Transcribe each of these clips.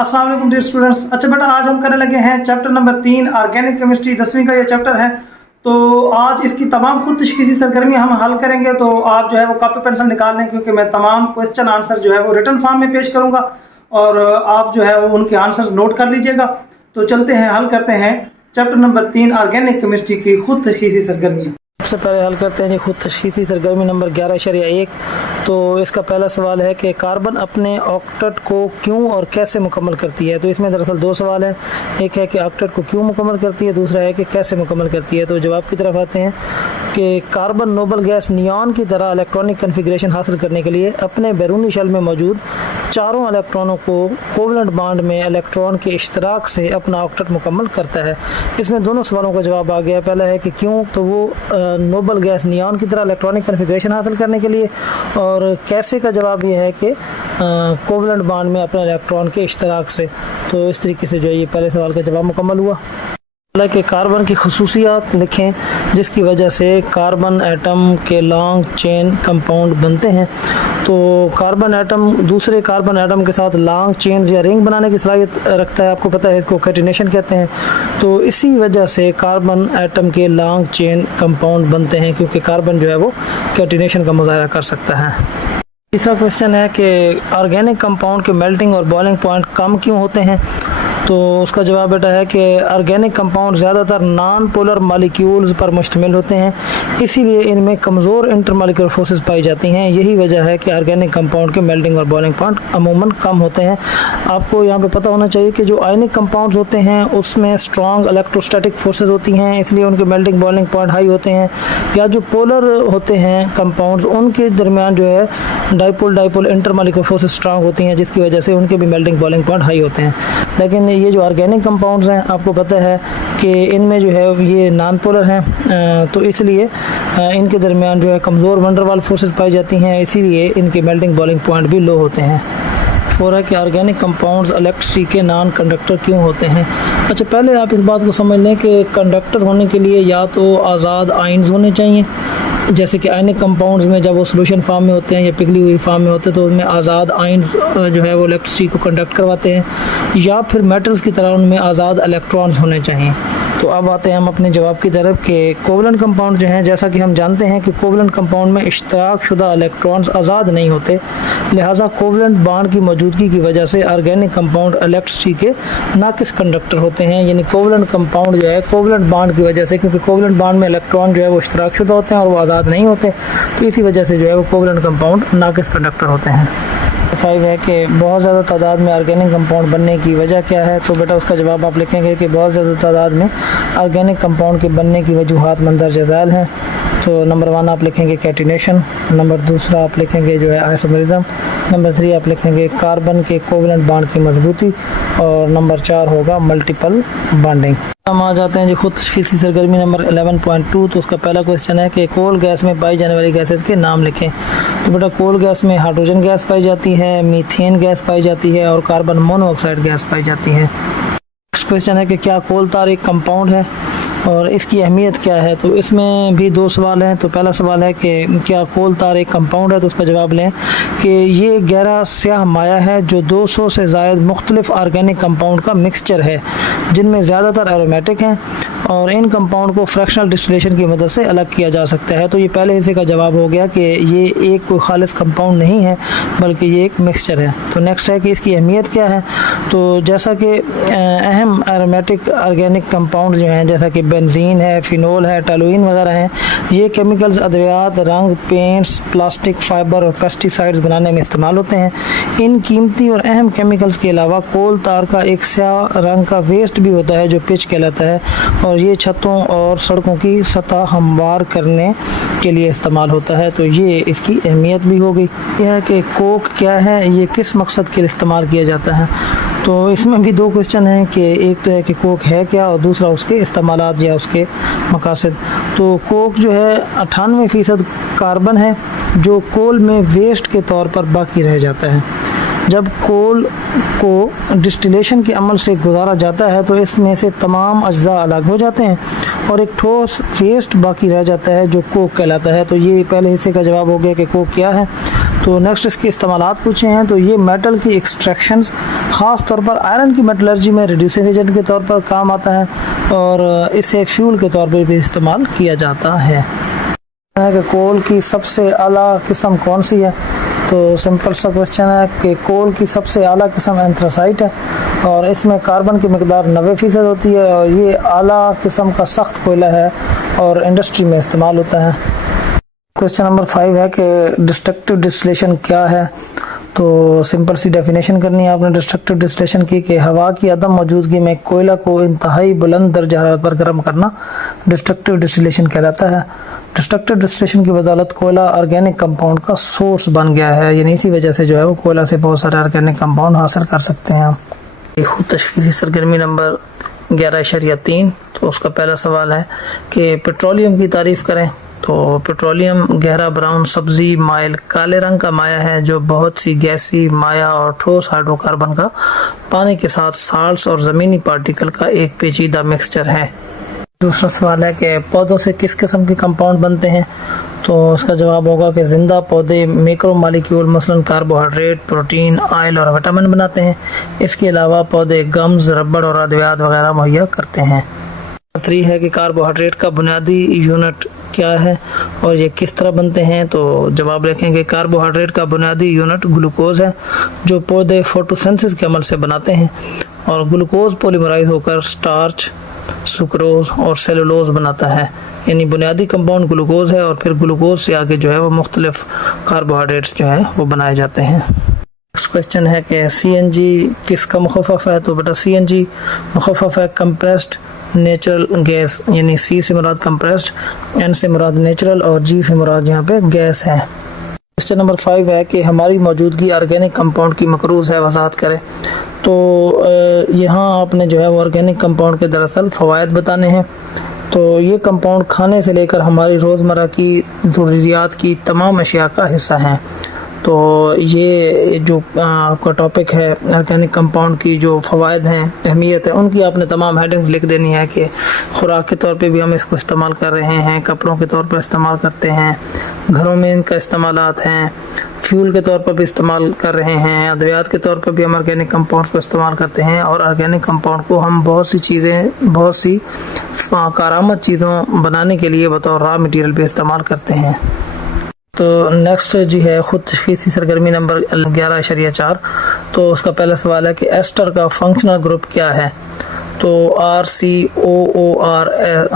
अस्सलाम वालेकुम dear students. अच्छा बेटा, आज हम करने लगे हैं चैप्टर नंबर 3 ऑर्गेनिक केमिस्ट्री। 10वीं का ये चैप्टर है। तो आज इसकी तमाम खुद तशख़ीसी सरगर्मी हम हल करेंगे। तो आप जो है वो कॉपी पेंसिल निकाल लें, क्योंकि मैं तमाम क्वेश्चन आंसर जो है वो रिटन फॉर्म में पेश करूँगा और आप जो है वो उनके आंसर नोट कर लीजिएगा। तो चलते हैं, हल करते हैं चैप्टर नंबर 3 ऑर्गेनिक केमिस्ट्री की खुद तशख़ीसी सरगर्मियाँ। सबसे पहले हल करते हैं जी खुद तशख़ीसी सरगर्मी नंबर 11.1। तो इसका पहला सवाल है कि कार्बन अपने ऑक्टेट को क्यों और कैसे मुकम्मल करती है। तो इसमें दरअसल दो सवाल हैं, एक है कि ऑक्टेट को क्यों मुकम्मल करती है, दूसरा है कि कैसे मुकम्मल करती है। तो जवाब की तरफ आते हैं कि कार्बन नोबल गैस नियॉन की तरह इलेक्ट्रॉनिक कन्फिग्रेशन हासिल करने के लिए अपने बैरूनी शेल में मौजूद चारों इलेक्ट्रॉनों को कोवलेंट बॉन्ड में इलेक्ट्रॉन के इश्तराक से अपना ऑक्टेट मुकम्मल करता है। इसमें दोनों सवालों का जवाब आ गया। पहला है कि क्यों, तो वो नोबल गैस नियॉन की तरह इलेक्ट्रॉनिक कन्फिग्रेशन हासिल करने के लिए, और कैसे का जवाब ये है कि कोवलेंट बॉन्ड में अपने इलेक्ट्रॉन के इश्तराक से। तो इस तरीके से जो है ये पहले सवाल का जवाब मुकम्मल हुआ। कि कार्बन की खसूसियात लिखें जिसकी वजह से कार्बन एटम के लॉन्ग चेन कंपाउंड बनते हैं। तो कार्बन एटम दूसरे कार्बन एटम के साथ लॉन्ग चेन या रिंग बनाने की सलाहियत रखता है। आपको पता है इसको कैटिनेशन कहते हैं। तो इसी वजह से कार्बन एटम के लॉन्ग चेन कंपाउंड बनते हैं, क्योंकि कार्बन जो है वो कैटिनेशन का मुजाहरा कर सकता है। तीसरा क्वेश्चन है कि ऑर्गेनिक कंपाउंड के मेल्टिंग और बॉइलिंग पॉइंट कम क्यों होते हैं। तो उसका जवाब बेटा है कि ऑर्गेनिक कंपाउंड ज़्यादातर नॉन पोलर मॉलिक्यूल्स पर मुश्तमिल होते हैं, इसीलिए इनमें कमज़ोर इंटरमॉलिक्यूलर फोर्सेस पाई जाती हैं। यही वजह है कि ऑर्गेनिक कंपाउंड के मेल्टिंग और बॉइलिंग पॉइंट अमूमन कम होते हैं। आपको यहाँ पे पता होना चाहिए कि जो आयनिक कंपाउंड्स होते हैं उसमें स्ट्रॉन्ग इलेक्ट्रोस्टैटिक फोर्सेस होती हैं, इसलिए उनके मेल्टिंग बॉइलिंग पॉइंट हाई होते हैं। या जो पोलर होते हैं कंपाउंड्स, उनके दरमियान जो है डाइपोल इंटरमॉलिक्यूलर फोर्सेस स्ट्रॉन्ग होती हैं, जिसकी वजह से उनके भी मेल्टिंग बॉइलिंग पॉइंट हाई होते हैं। लेकिन ये जो ऑर्गेनिक कंपाउंड्स हैं, आपको पता है कि इनमें जो है ये नॉन पोलर हैं, तो इसलिए इनके दरमियान जो है कमज़ोर वन डर वाल फोर्सेस पाई जाती हैं, इसीलिए इनके मेल्टिंग बॉइलिंग पॉइंट भी लो होते हैं। और है कि ऑर्गेनिक कंपाउंड्स इलेक्ट्रिसिटी के नॉन कंडक्टर क्यों होते हैं। अच्छा, पहले आप इस बात को समझ लें कि कंडक्टर होने के लिए या तो आज़ाद आयन्स होने चाहिए, जैसे कि आयनिक कंपाउंड्स में जब वो सोल्यूशन फॉर्म में होते हैं या पिघली हुई फॉर्म में होते हैं तो उनमें आज़ाद आयन्स जो है वो इलेक्ट्रिसिटी को कंडक्ट करवाते हैं, या फिर मेटल्स की तरह उनमें आज़ाद इलेक्ट्रॉन्स होने चाहिए। तो अब आते हैं हम अपने जवाब की तरफ कि कोवलेंट कंपाउंड जो हैं, जैसा कि हम जानते हैं कि कोवलेंट कंपाउंड में इश्तराक शुदा इलेक्ट्रॉन्स आज़ाद नहीं होते, लिहाजा कोवलेंट बॉन्ड की मौजूदगी की वजह से ऑर्गेनिक कंपाउंड इलेक्ट्रिसिटी के नाकिस कंडक्टर होते हैं। यानी कोवलेंट कंपाउंड जो है कोवलेंट बॉन्ड की वजह से, क्योंकि कोवलेंट बॉन्ड में इलेक्ट्रॉन जो है वो इश्तराक शुदा होते हैं और वो आज़ाद नहीं होते, तो इसी वजह से जो है वो कोवलेंट कंपाउंड नाकिस कंडक्टर होते हैं। 5 है कि बहुत ज़्यादा तादाद में ऑर्गेनिक कंपाउंड बनने की वजह क्या है। तो बेटा उसका जवाब आप लिखेंगे कि बहुत ज़्यादा तादाद में ऑर्गेनिक कंपाउंड के बनने की वजूहात मंदरजा झैल हैं। तो नंबर 1 आप लिखेंगे कैटिनेशन, नंबर 2 आप लिखेंगे जो है आइसोमरिज्म, नंबर 3 आप लिखेंगे कार्बन के कोवलेंट बॉन्ड की मजबूती, और नंबर 4 होगा मल्टीपल बॉन्डिंग। हम आ जाते हैं जी खुद तशख़ीसी सरगर्मी नंबर 11.2। तो उसका पहला क्वेश्चन है कि कोल गैस में पाई जाने वाली गैसेस के नाम लिखें। तो बेटा कोल गैस में हाइड्रोजन गैस पाई जाती है, मीथेन गैस पाई जाती है और कार्बन मोनोऑक्साइड गैस पाई जाती है। नेक्स्ट क्वेश्चन है कि क्या कोल तार एक कंपाउंड है और इसकी अहमियत क्या है। तो इसमें भी दो सवाल हैं। तो पहला सवाल है कि क्या कोल तार एक कंपाउंड है। तो उसका जवाब लें कि ये गहरा स्याह माया है जो 200 से ज़ायद मुख्तलिफ ऑर्गेनिक कंपाउंड का मिक्सचर है, जिनमें ज़्यादातर एरोमेटिक हैं, और इन कंपाउंड को फ्रैक्शनल डिस्टिलेशन की मदद से अलग किया जा सकता है। तो ये पहले हिस्से का जवाब हो गया कि ये एक कोई खालिस कंपाउंड नहीं है, बल्कि ये एक मिक्सचर है। तो नेक्स्ट है कि इसकी अहमियत क्या है। तो जैसा कि अहम एरोमेटिक ऑर्गेनिक कंपाउंड जो हैं, जैसा कि बेंजीन है, फिनोल है, टोलुइन वगैरह हैं, ये केमिकल्स अद्वियात, रंग, पेंट्स, प्लास्टिक, फाइबर और पेस्टिसाइड्स बनाने में इस्तेमाल होते हैं। इन कीमती और अहम केमिकल्स के अलावा कोल तार का एक स्याह रंग का वेस्ट भी होता है जो पिच कहलाता है, और ये छतों और सड़कों की सतह हमवार करने के लिए इस्तेमाल होता है। तो ये इसकी अहमियत भी हो गई। यह है कि कोक क्या है, ये किस मकसद के लिए इस्तेमाल किया जाता है। तो इसमें भी दो क्वेश्चन हैं कि एक तो है कि कोक है क्या, और दूसरा उसके इस्तेमालात या उसके मकासद। तो कोक जो है 98% कार्बन है जो कोल में वेस्ट के तौर पर बाकी रह जाता है। जब कोल को डिस्टिलेशन के अमल से गुजारा जाता है तो इसमें से तमाम अज्जा अलग हो जाते हैं और एक ठोस वेस्ट बाकी रह जाता है जो कोक कहलाता है। तो ये पहले हिस्से का जवाब हो गया कि कोक क्या है। तो नेक्स्ट इसके इस्तेमालात पूछे हैं। तो ये मेटल की एक्सट्रैक्शंस ख़ास तौर पर आयरन की मेटलर्जी में रिड्यूसिंग एजेंट के तौर पर काम आता है और इसे फ्यूल के तौर पर भी इस्तेमाल किया जाता है। कि कोल की सबसे आला किस्म कौन सी है? तो सिंपल सा क्वेश्चन है कि कोल की सबसे आला किस्म एंथ्रासाइट है और इसमें कार्बन की मिकदार 90% होती है और ये आला किस्म का सख्त कोयला है और इंडस्ट्री में इस्तेमाल होता है। क्वेश्चन नंबर 5 है कि डिस्ट्रक्टिव डिस्टिलेशन क्या है? तो सिंपल सी डेफिनेशन करनी है आपने डिस्ट्रक्टिव डिस्टिलेशन की कि हवा की अदम मौजूदगी में कोयला को इंतहाई बुलंद दर्जा हरारत पर गर्म करना डिस्ट्रक्टिव डिस्टिलेशन कहलाता है। डिस्ट्रक्टिव डिस्टिलेशन की बदौलत कोयला ऑर्गेनिक कंपाउंड का सोर्स बन गया है, यानी इसी वजह से जो है वो कोयला से बहुत सारे ऑर्गेनिक कंपाउंड हासिल कर सकते हैं हम। खुद तशख़ीसी सरगर्मी नंबर 11.3। तो उसका पहला सवाल है कि पेट्रोलियम की तारीफ़ करें। तो पेट्रोलियम गहरा ब्राउन सब्जी माइल काले रंग का माया है जो बहुत सी गैसी माया और ठोस हाइड्रोकार्बन का पानी के साथ साल्ट्स और ज़मीनी पार्टिकल का एक पेचीदा मिक्सचर है। दूसरा सवाल है कि पौधों से किस किस्म के कंपाउंड बनते हैं? तो उसका जवाब होगा कि ज़िंदा पौधे मैक्रो मॉलिक्यूल मसलन कार्बोहाइड्रेट, प्रोटीन, ऑयल और विटामिन बनाते हैं। इसके अलावा पौधे गम्स, रबड़ और अद्वियात वगैरह मुहैया करते हैं। 3 है कि कार्बोहाइड्रेट का बुनियादी यूनिट क्या है और ये किस तरह बनते हैं? तो जवाब लिखेंगे कार्बोहाइड्रेट का बुनियादी यूनिट ग्लूकोज है जो पौधे फोटोसिंथेसिस के अमल से बनाते हैं और ग्लूकोज पॉलीमराइज होकर स्टार्च, सुक्रोज और सेलुलोज बनाता है। यानी बुनियादी कंपाउंड ग्लूकोज है और फिर ग्लूकोज से आगे जो है वो मुख्तलिफ कार्बोहाइड्रेट्स जो है वो बनाए जाते हैं। नेक्स्ट क्वेश्चन है कि CNG किसका मुखफ़फ़ है? तो बेटा CNG मुखफ़फ़ है कंप्रेस्ड नेचुरल गैस, यानी C से मुराद कंप्रेस्ड, N से मुराद नेचुरल और G से मुराद यहाँ पे गैस है। क्वेश्चन नंबर 5 है कि हमारी मौजूदगी ऑर्गेनिक कंपाउंड की मकरूज़ है, वजाहत करें। तो यहाँ आपने जो है वो ऑर्गेनिक कंपाउंड के दरअसल फ़वाइद बताने हैं। तो ये कंपाउंड खाने से लेकर हमारी रोज़मर्रा की ज़रूरियात की तमाम अशिया का हिस्सा हैं। तो ये जो आपका टॉपिक है ऑर्गेनिक कंपाउंड की जो फ़वाइद हैं, अहमियत है, उनकी आपने तमाम हेडिंग्स लिख देनी है कि खुराक के तौर पे भी हम इसको इस्तेमाल कर रहे हैं, कपड़ों के तौर पर इस्तेमाल करते हैं, घरों में इनका इस्तेमालात हैं, फ्यूल के तौर पर भी इस्तेमाल कर रहे हैं, अद्वियात के तौर पर भी हम ऑर्गेनिक कंपाउंड्स को इस्तेमाल करते हैं और ऑर्गेनिक कंपाउंड को हम बहुत सी कारामद चीज़ों बनाने के लिए बतौर रॉ मटेरियल भी इस्तेमाल करते हैं। तो नेक्स्ट जी है खुद तशख़ीसी सरगर्मी नंबर 11.4। तो उसका पहला सवाल है कि एस्टर का फंक्शनल ग्रुप क्या है? तो RCOOR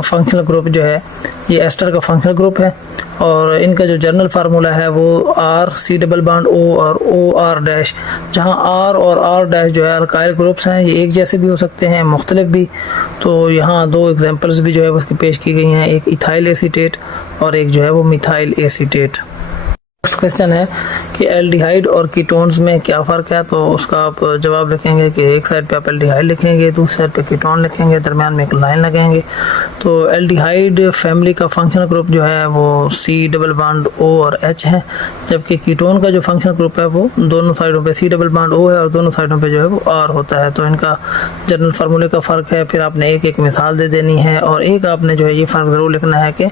फंक्शनल ग्रुप जो है ये एस्टर का फंक्शनल ग्रुप है और इनका जो जर्नल फार्मूला है वो RC+O और OR-, जहाँ R और R- जो है अल्काइल ग्रुप्स हैं, ये एक जैसे भी हो सकते हैं, मुख्तलिफ भी। तो यहाँ 2 एग्जांपल्स भी जो है उसकी पेश की गई हैं, एक इथाइल एसीटेट और एक जो है वो मिथाइल एसीटेट। नेक्स्ट क्वेश्चन है कि एल्डिहाइड और कीटोन्स में क्या फ़र्क है? तो उसका आप जवाब लिखेंगे कि एक साइड पे आप एल्डिहाइड लिखेंगे, दूसरी साइड पे कीटोन लिखेंगे, दरमियान में एक लाइन लगाएंगे। तो एल्डिहाइड फैमिली का फंक्शनल ग्रुप जो है वो C+O और H है, जबकि कीटोन का जो फंक्शनल ग्रुप है वो दोनों साइडों पे C+O है और दोनों साइडों पे जो है वो R होता है। तो इनका जनरल फार्मूले का फ़र्क है। फिर आपने एक मिसाल दे देनी है और एक आपने जो है ये फ़र्क ज़रूर लिखना है कि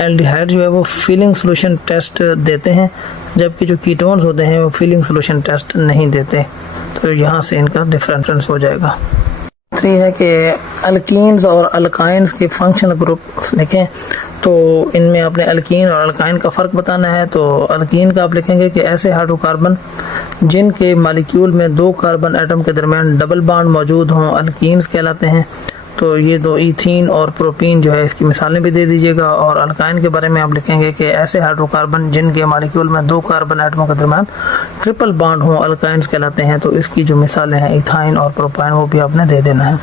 एल्डिहाइड जो है वो फीलिंग सोल्यूशन टेस्ट देते हैं, जबकि जो कीटोन्स होते हैं वो फीलिंग सोल्यूशन टेस्ट नहीं देते। तो यहाँ से इनका डिफरेंस हो जाएगा। 3 है कि अल्कीन्स और अल्काइंस के फंक्शनल ग्रुप लिखें। तो इनमें आपने अल्कीन और अल्काइन का फ़र्क बताना है। तो अल्कीन का आप लिखेंगे कि ऐसे हाइड्रोकार्बन जिनके मालिक्यूल में 2 कार्बन एटम के दरमियान डबल बॉन्ड मौजूद हों अल्कीन्स कहलाते हैं। तो ये 2 ईथीन और प्रोपीन जो है इसकी मिसालें भी दे दीजिएगा। और अल्काइन के बारे में आप लिखेंगे कि ऐसे हाइड्रोकार्बन जिनके मालिक्यूल में 2 कार्बन एटमों के दरमियान ट्रिपल बॉन्ड हों अल्काइंस कहलाते हैं। तो इसकी जो मिसालें हैं इथाइन और प्रोपाइन वो भी आपने दे देना है।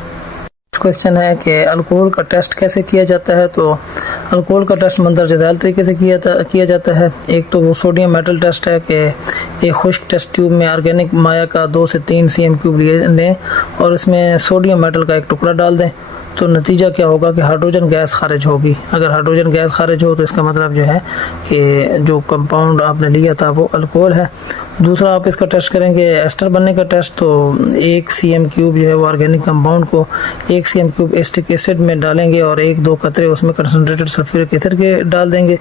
क्वेश्चन है कि अल्कोहल का टेस्ट कैसे किया जाता है? तो अल्कोहल का टेस्ट मंदरजा ज़ैल तरीके से किया जाता है। एक तो वो सोडियम मेटल टेस्ट है कि एक खुश्क टेस्ट ट्यूब में ऑर्गेनिक माया का 2 से 3 cm³ लें और इसमें सोडियम मेटल का एक टुकड़ा डाल दें। तो नतीजा क्या होगा कि हाइड्रोजन गैस खारिज होगी। अगर हाइड्रोजन गैस खारिज हो तो इसका मतलब जो है कि जो कंपाउंड आपने लिया था वो अल्कोहल है। दूसरा आप इसका टेस्ट करेंगे एस्टर बनने का टेस्ट। तो 1 cm³ जो है वो ऑर्गेनिक कंपाउंड को 1 cm³ एस्टिक एसिड में डालेंगे और 1-2 कतरे उसमें कंसनट्रेटेड सल्फ्यूरिक एसिड के डाल देंगे।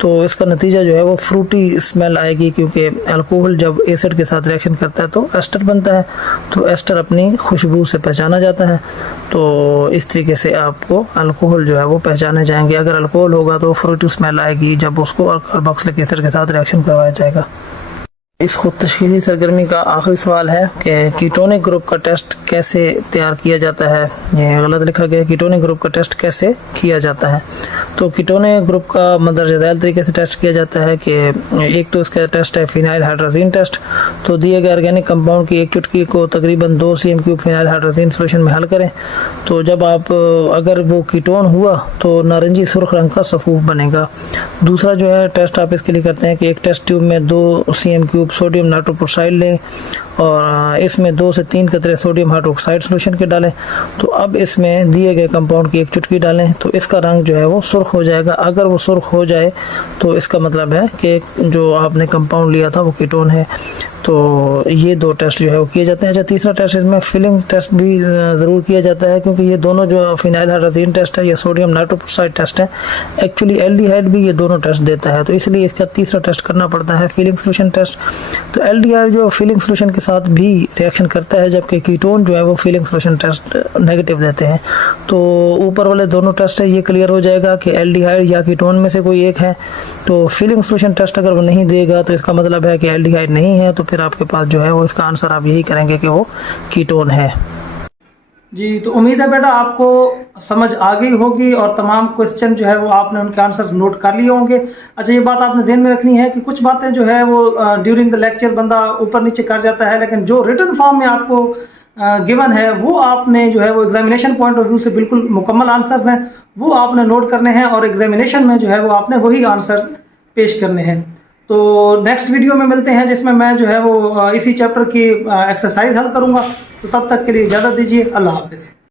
तो इसका नतीजा जो है वो फ्रूटी स्मेल आएगी, क्योंकि अल्कोहल जब एसिड के साथ रिएक्शन करता है तो एस्टर बनता है। तो एस्टर अपनी खुशबू से पहचाना जाता है। तो इस तरीके से आपको अल्कोहल जो है वो पहचाने जाएंगे। अगर अल्कोहल होगा तो फ्रूटी स्मेल आएगी जब उसको कार्बोक्सिलिक एसिड के साथ रिएक्शन करवाया जाएगा। इस खुद तशख़ीसी सरगर्मी का आखिरी सवाल है कि कीटोनिक ग्रुप का टेस्ट कैसे तैयार किया जाता है। ये गलत लिखा गया, कीटोनिक ग्रुप का टेस्ट कैसे किया जाता है। तो कीटोनिक ग्रुप का मंदरजा ज़ैल तरीके से टेस्ट किया जाता है कि एक तो इसका टेस्ट है फिनाइल हाइड्रोजीन टेस्ट। तो दिए गए ऑर्गेनिक कंपाउंड की एक चुटकी को तकरीबन 2 cm³ फिनाइल हाइड्रोजीन सोल्यूशन में हल करें। तो जब आप अगर वो कीटोन हुआ तो नारंगी सुर्ख रंग का सफ़ूफ बनेगा। दूसरा जो है टेस्ट आप इसके लिए करते हैं कि एक टेस्ट ट्यूब में 2 cm³ सोडियम नाइट्रोप्रोसाइड लें और इसमें 2 से 3 कतरे सोडियम हाइड्रोक्साइड सोल्यूशन के डालें। तो अब इसमें दिए गए कंपाउंड की एक चुटकी डालें तो इसका रंग जो है वो सुर्ख हो जाएगा। अगर वो सुर्ख हो जाए तो इसका मतलब है कि जो आपने कंपाउंड लिया था वो कीटोन है। तो ये 2 टेस्ट जो है वो किए जाते हैं। अच्छा, तीसरा टेस्ट इसमें फिलिंग टेस्ट भी ज़रूर किया जाता है, क्योंकि ये दोनों जो फिनाइल हाइड्रोजीन टेस्ट है या सोडियम नाइट्रोप्रोसाइड टेस्ट है, एक्चुअली एल्डिहाइड भी ये दोनों टेस्ट देता है। तो इसलिए इसका तीसरा टेस्ट करना पड़ता है फिलिंग सोल्यूशन टेस्ट। तो एल्डिहाइड जो फिलिंग सोल्यूशन के साथ भी रिएक्शन करता है, जबकि कीटोन जो है वो फिलिंग सोल्यूशन टेस्ट नेगेटिव देते हैं। तो ऊपर वाले दोनों टेस्ट है ये क्लियर हो जाएगा कि एल्डिहाइड या कीटोन में से कोई एक है। तो फिलिंग सोल्यूशन टेस्ट अगर वो नहीं देगा तो इसका मतलब है कि एल्डिहाइड नहीं है। तो फिर आपके पास जो है वो इसका आंसर आप यही करेंगे कि वो कीटोन है। जी, तो उम्मीद है बेटा आपको समझ आ गई होगी और तमाम क्वेश्चन जो है वो आपने उनके आंसर्स नोट कर लिए होंगे। अच्छा, ये बात आपने ध्यान में रखनी है कि कुछ बातें जो है वो ड्यूरिंग द लेक्चर बंदा ऊपर नीचे कर जाता है, लेकिन जो रिटन फॉर्म में आपको गिवन है वो आपने जो है वो एग्जामिनेशन पॉइंट ऑफ व्यू से बिल्कुल मुकम्मल आंसर्स हैं, वो आपने नोट करने हैं और एग्जामिनेशन में जो है वो आपने वही आंसर्स पेश करने हैं। तो नेक्स्ट वीडियो में मिलते हैं जिसमें मैं जो है वो इसी चैप्टर की एक्सरसाइज हल करूँगा। तो तब तक के लिए इजाज़त दीजिए। अल्लाह हाफ़िज़।